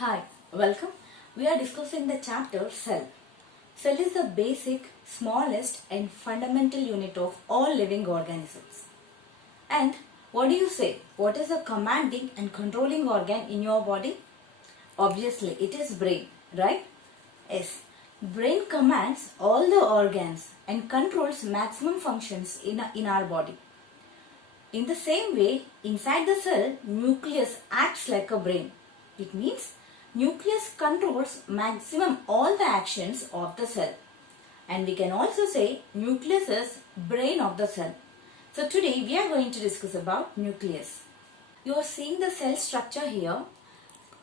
Hi, welcome. We are discussing the chapter Cell. Cell is the basic, smallest and fundamental unit of all living organisms. And what do you say? What is the commanding and controlling organ in your body? Obviously, it is brain, right? Yes. Brain commands all the organs and controls maximum functions in our body. In the same way, inside the cell, nucleus acts like a brain. It means nucleus controls maximum all the actions of the cell. And we can also say nucleus is brain of the cell. So today we are going to discuss about nucleus. You are seeing the cell structure here.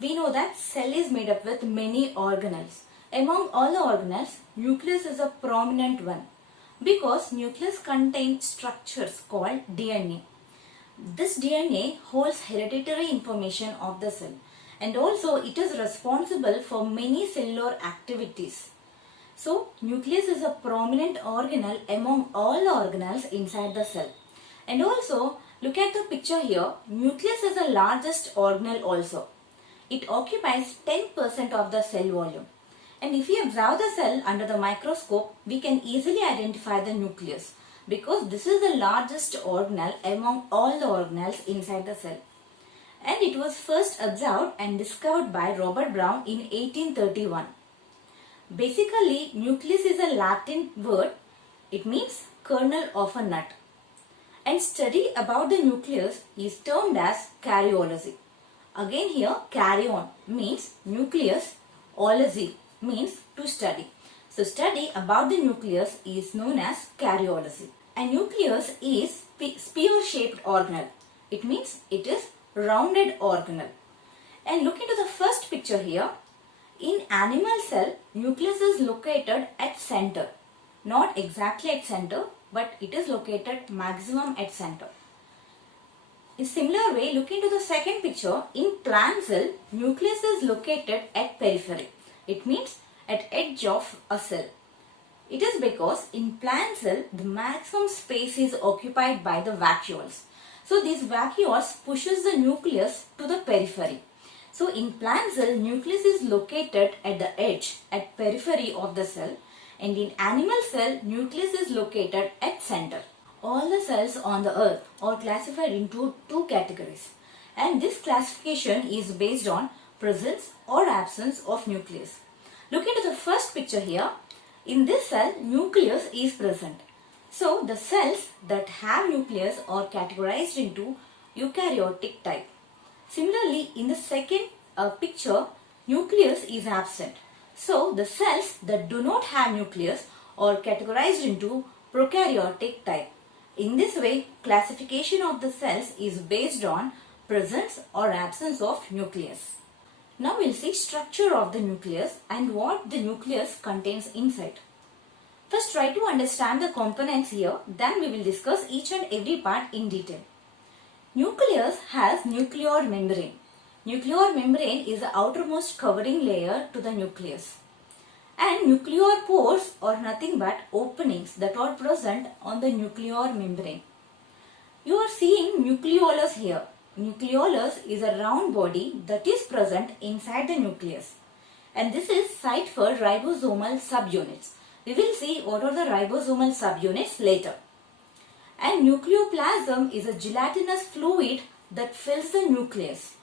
We know that cell is made up with many organelles. Among all the organelles, nucleus is a prominent one because nucleus contains structures called DNA. This DNA holds hereditary information of the cell and also it is responsible for many cellular activities. So, nucleus is a prominent organelle among all the organelles inside the cell. And also, look at the picture here, nucleus is the largest organelle also. It occupies 10% of the cell volume. And if we observe the cell under the microscope, we can easily identify the nucleus because this is the largest organelle among all the organelles inside the cell. And it was first observed and discovered by Robert Brown in 1831. Basically, nucleus is a Latin word. It means kernel of a nut. And study about the nucleus is termed as karyology. Again here, karyon means nucleus, ology means to study. So study about the nucleus is known as karyology. And nucleus is spear-shaped organelle. It means it is rounded organelle. And look into the first picture here. In animal cell, nucleus is located at center. Not exactly at center, but it is located maximum at center. In similar way, look into the second picture. In plant cell, nucleus is located at periphery. It means at edge of a cell. It is because in plant cell, the maximum space is occupied by the vacuoles. So these vacuoles pushes the nucleus to the periphery. So in plant cell, nucleus is located at the edge, at periphery of the cell. And in animal cell, nucleus is located at center. All the cells on the earth are classified into two categories. And this classification is based on presence or absence of nucleus. Look into the first picture here. In this cell, nucleus is present. So, the cells that have nucleus are categorized into eukaryotic type. Similarly, in the second picture, nucleus is absent. So, the cells that do not have nucleus are categorized into prokaryotic type. In this way, classification of the cells is based on presence or absence of nucleus. Now we will see structure of the nucleus and what the nucleus contains inside. First try to understand the components here, then we will discuss each and every part in detail. Nucleus has nuclear membrane. Nuclear membrane is the outermost covering layer to the nucleus. And nuclear pores are nothing but openings that are present on the nuclear membrane. You are seeing nucleolus here. Nucleolus is a round body that is present inside the nucleus. And this is site for ribosomal subunits. We will see what are the ribosomal subunits later. And nucleoplasm is a gelatinous fluid that fills the nucleus.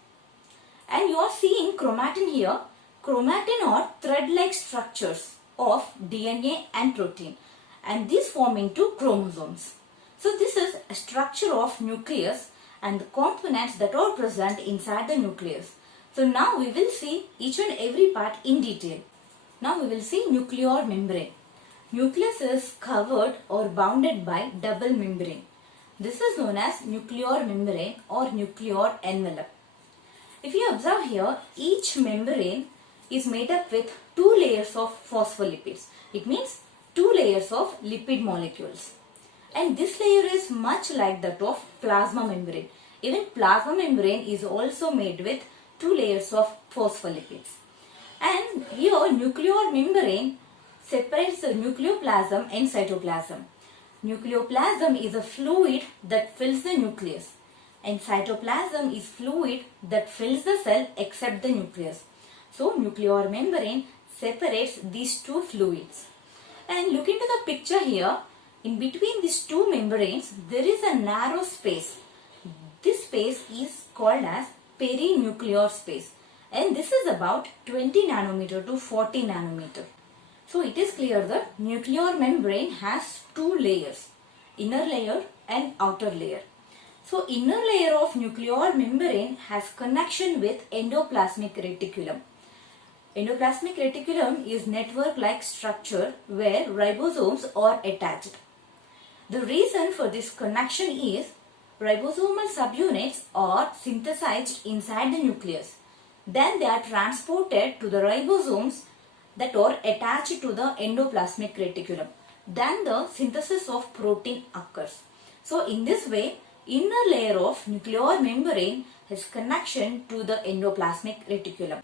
And you are seeing chromatin here. Chromatin are thread-like structures of DNA and protein. And these form into chromosomes. So this is a structure of nucleus and the components that are present inside the nucleus. So now we will see each and every part in detail. Now we will see nuclear membrane. Nucleus is covered or bounded by double membrane. This is known as nuclear membrane or nuclear envelope. If you observe here, each membrane is made up with two layers of phospholipids. It means two layers of lipid molecules. And this layer is much like that of plasma membrane. Even plasma membrane is also made with two layers of phospholipids. And here nuclear membrane separates the nucleoplasm and cytoplasm. Nucleoplasm is a fluid that fills the nucleus. And cytoplasm is fluid that fills the cell except the nucleus. So nuclear membrane separates these two fluids. And look into the picture here. In between these two membranes, there is a narrow space. This space is called as perinuclear space. And this is about 20 nanometer to 40 nanometer. So it is clear that nuclear membrane has two layers, inner layer and outer layer. So inner layer of nuclear membrane has connection with endoplasmic reticulum. Endoplasmic reticulum is network-like structure where ribosomes are attached. The reason for this connection is ribosomal subunits are synthesized inside the nucleus. Then they are transported to the ribosomes that are attached to the endoplasmic reticulum. Then the synthesis of protein occurs. So in this way, inner layer of nuclear membrane has connection to the endoplasmic reticulum.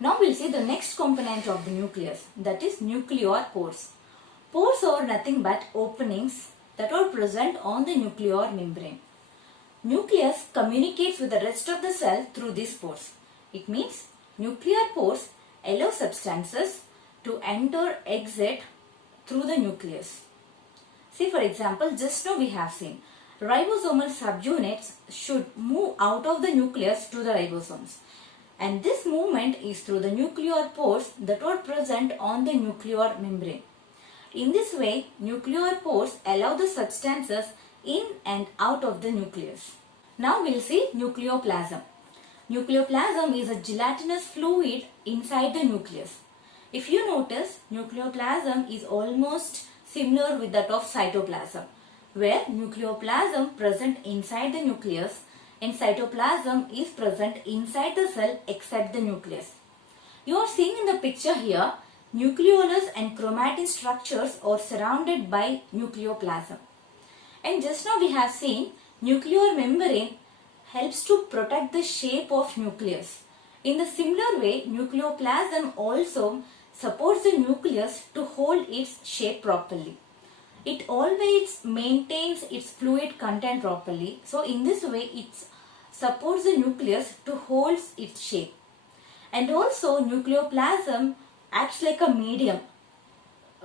Now we'll see the next component of the nucleus, that is nuclear pores. Pores are nothing but openings that are present on the nuclear membrane. Nucleus communicates with the rest of the cell through these pores. It means nuclear pores allow substances to enter, exit through the nucleus. See, for example, just now we have seen ribosomal subunits should move out of the nucleus to the ribosomes. And this movement is through the nuclear pores that are present on the nuclear membrane. In this way, nuclear pores allow the substances in and out of the nucleus. Now we'll see nucleoplasm. Nucleoplasm is a gelatinous fluid inside the nucleus. If you notice, nucleoplasm is almost similar with that of cytoplasm, where nucleoplasm present inside the nucleus and cytoplasm is present inside the cell except the nucleus. You are seeing in the picture here, nucleolus and chromatin structures are surrounded by nucleoplasm. And just now we have seen nuclear membrane helps to protect the shape of nucleus. In the similar way, nucleoplasm also supports the nucleus to hold its shape properly. It always maintains its fluid content properly. So in this way, it supports the nucleus to hold its shape. And also nucleoplasm acts like a medium.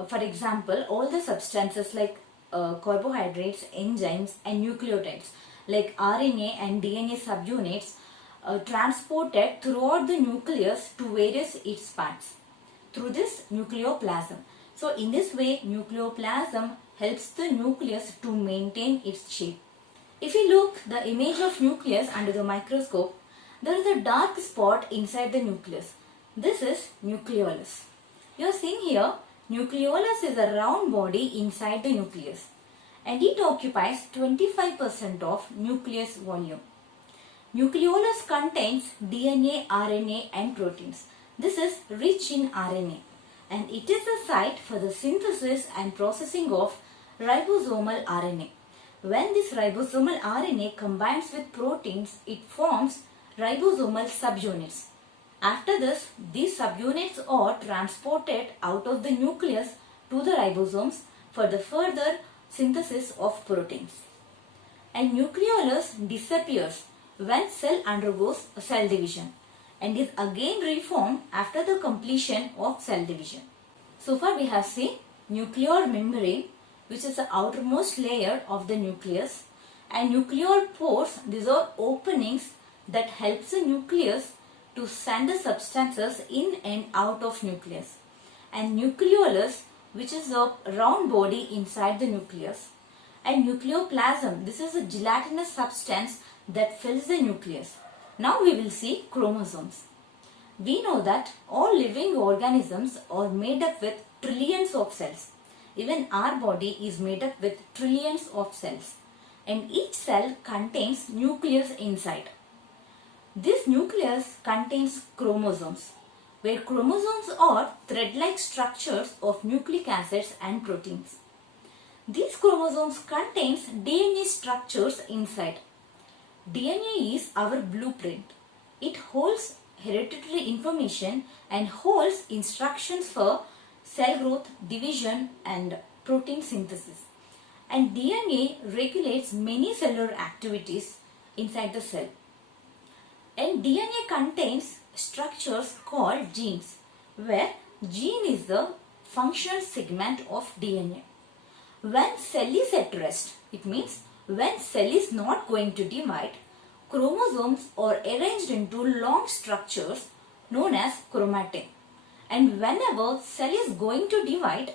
For example, all the substances like carbohydrates, enzymes and nucleotides like RNA and DNA subunits transported throughout the nucleus to various its parts through this nucleoplasm. So in this way, nucleoplasm helps the nucleus to maintain its shape. If you look the image of nucleus under the microscope, there is a dark spot inside the nucleus. This is nucleolus. You are seeing here, nucleolus is a round body inside the nucleus and it occupies 25% of nucleus volume. Nucleolus contains DNA, RNA and proteins. This is rich in RNA and it is the site for the synthesis and processing of ribosomal RNA. When this ribosomal RNA combines with proteins, it forms ribosomal subunits. After this, these subunits are transported out of the nucleus to the ribosomes for the further synthesis of proteins. And nucleolus disappears when cell undergoes cell division and is again reformed after the completion of cell division. So far we have seen nuclear membrane, which is the outermost layer of the nucleus, and nuclear pores. These are openings that helps the nucleus to send the substances in and out of nucleus. And nucleolus, which is a round body inside the nucleus. And nucleoplasm, this is a gelatinous substance that fills the nucleus. Now we will see chromosomes. We know that all living organisms are made up with trillions of cells. Even our body is made up with trillions of cells. And each cell contains nucleus inside. This nucleus contains chromosomes, where chromosomes are thread-like structures of nucleic acids and proteins. These chromosomes contains DNA structures inside. DNA is our blueprint. It holds hereditary information and holds instructions for cell growth, division and protein synthesis. And DNA regulates many cellular activities inside the cell. And DNA contains structures called genes, where gene is the functional segment of DNA. When cell is at rest, it means when cell is not going to divide, chromosomes are arranged into long structures known as chromatin. And whenever cell is going to divide,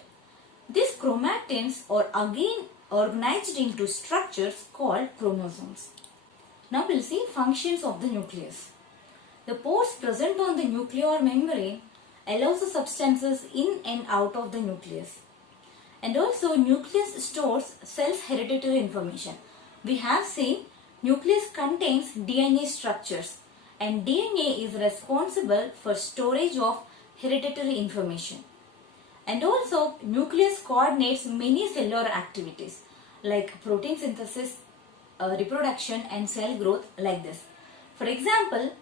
these chromatins are again organized into structures called chromosomes. Now we'll see functions of the nucleus. The pores present on the nuclear membrane allows the substances in and out of the nucleus. And also nucleus stores cell's hereditary information. We have seen nucleus contains DNA structures and DNA is responsible for storage of hereditary information. And also nucleus coordinates many cellular activities like protein synthesis, reproduction and cell growth like this. For example,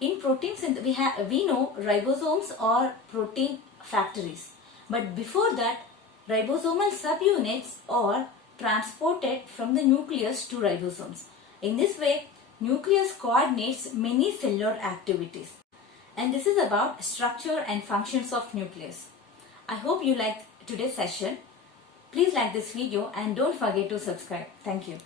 in protein synthesis we know ribosomes are protein factories, but before that ribosomal subunits are transported from the nucleus to ribosomes. In this way, nucleus coordinates many cellular activities. And this is about structure and functions of nucleus. I hope you liked today's session. Please like this video and don't forget to subscribe. Thank you.